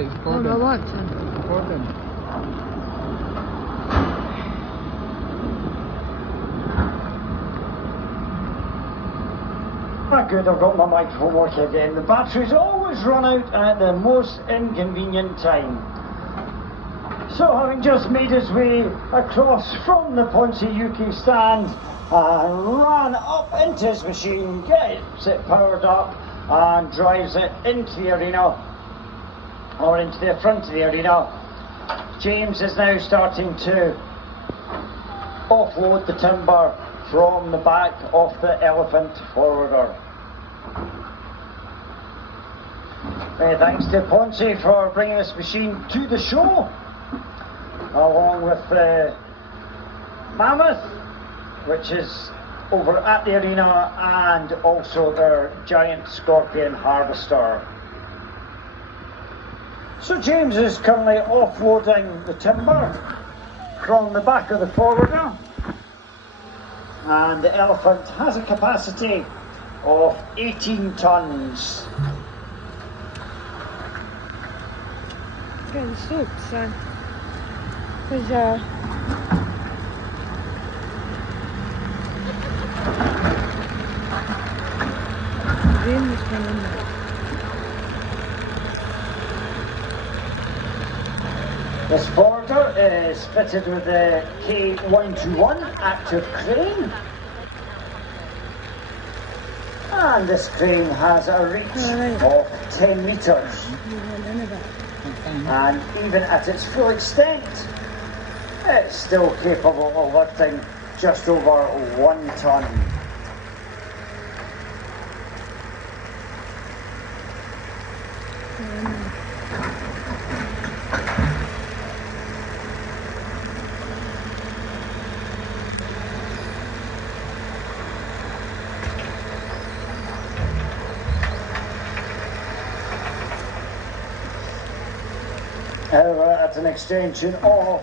Right, Oh, no, what? Gordon. Good, I've got my microphone working again. The batteries always run out at the most inconvenient time. So having just made his way across from the Ponce UK stand and ran up into his machine, gets it powered up and drives it into the arena, or into the front of the arena, James is now starting to offload the timber from the back of the elephant forwarder. Many thanks to Ponce for bringing this machine to the show, along with Mammoth, which is over at the arena, and also their giant scorpion harvester. So James is currently offloading the timber from the back of the forwarder, and the elephant has a capacity of 18 tonnes. It's getting soaked, son. Because, rain was coming. This forwarder is fitted with a K121 active crane, and this crane has a reach of 10 metres, and even at its full extent it's still capable of lifting just over 1 tonne. However, at an extension of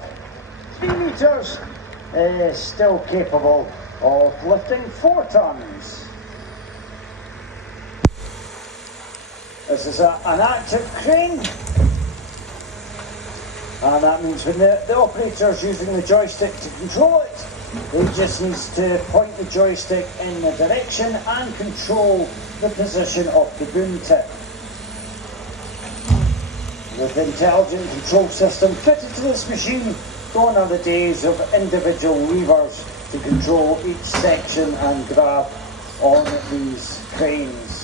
3 metres, is still capable of lifting 4 tonnes. This is an active crane, and that means when the operator is using the joystick to control it, he just needs to point the joystick in the direction and control the position of the boom tip. With the intelligent control system fitted to this machine, gone are the days of individual levers to control each section and grab on these cranes.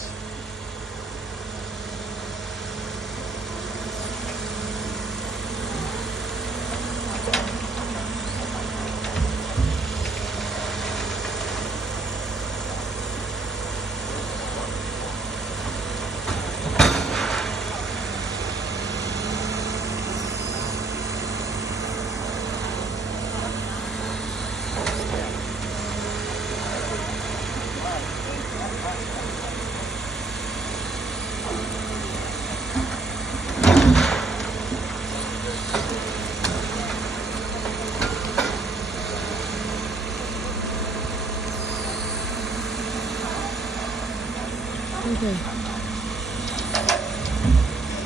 Okay.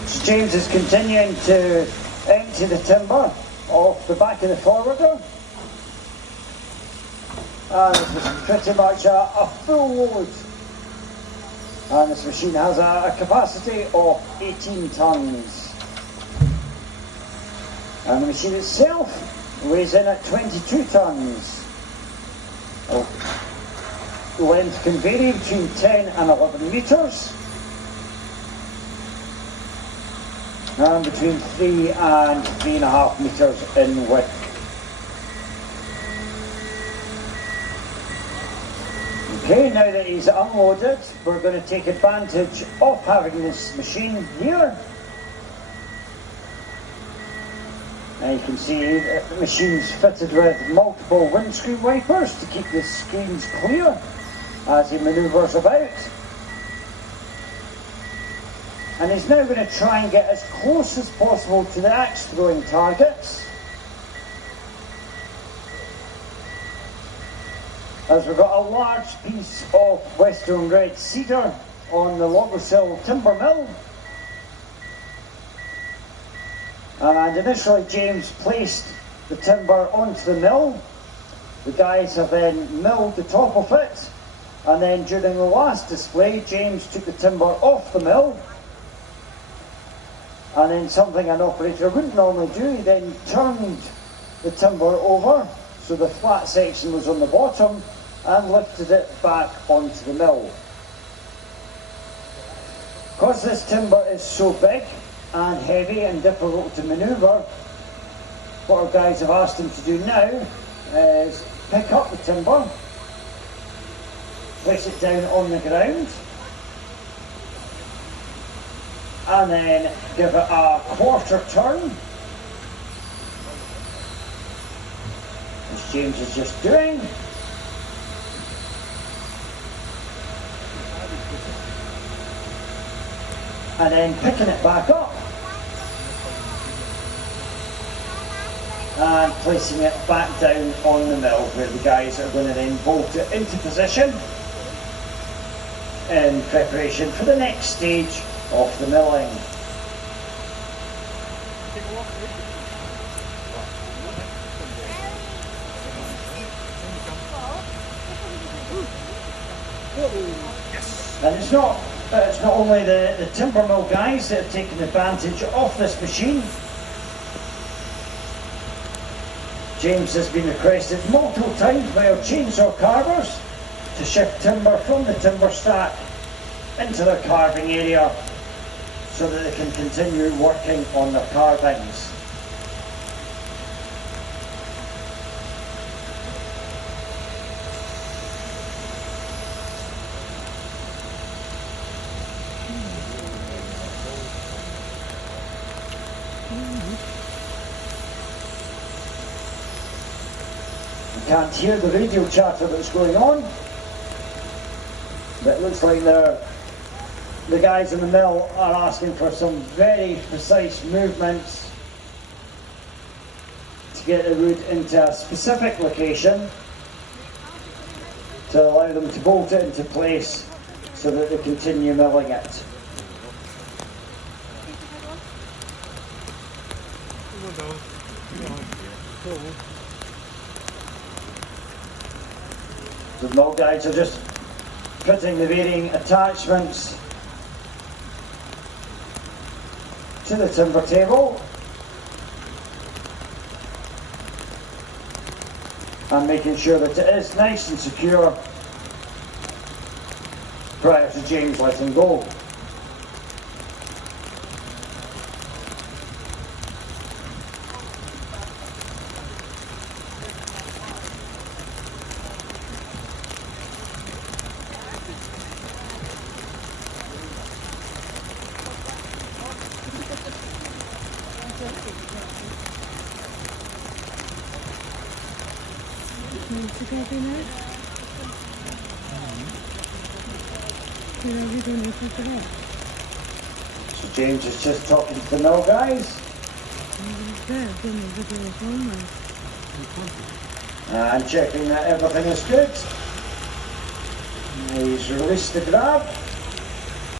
So James is continuing to empty the timber off the back of the forwarder, and this is pretty much a full load, and this machine has a capacity of 18 tonnes, and the machine itself weighs in at 22 tonnes. The length can vary between 10 and 11 metres, and between 3 and 3.5 metres in width. Okay, now that he's unloaded, we're going to take advantage of having this machine here. Now you can see that the machine's fitted with multiple windscreen wipers to keep the screens clear as he manoeuvres about. And he's now going to try and get as close as possible to the axe throwing targets, as we've got a large piece of western red cedar on the Loggersill timber mill. And initially James placed the timber onto the mill. The guys have then milled the top of it, and then during the last display James took the timber off the mill, and then something an operator wouldn't normally do, he then turned the timber over so the flat section was on the bottom and lifted it back onto the mill. Because this timber is so big and heavy and difficult to manoeuvre, what our guys have asked him to do now is pick up the timber, place it down on the ground, and then give it a quarter turn, as James is just doing. And then picking it back up and placing it back down on the mill, where the guys are going to then bolt it into position in preparation for the next stage of the milling. And it's not only the timber mill guys that have taken advantage of this machine. James has been requested multiple times by our chainsaw carvers to shift timber from the timber stack into their carving area so that they can continue working on their carvings. You can't hear the radio chatter that's going on, but it looks like the guys in the mill are asking for some very precise movements to get the wood into a specific location to allow them to bolt it into place so that they continue milling it. The mill guys are just putting the varying attachments to the timber table and making sure that it is nice and secure prior to James letting go. So James is just talking to the mill guys and checking that everything is good. He's released the grab.